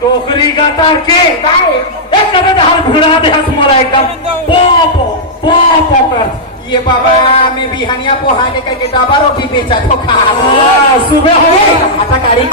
टोकरी गाता के एक हाथ भिड़ा दे हंस मोला एकदम पॉप पॉप कर ये बाबा मैं बिहानिया पोहाने करके डबा रोटी बेचा तो खा सुबह हो आता कारी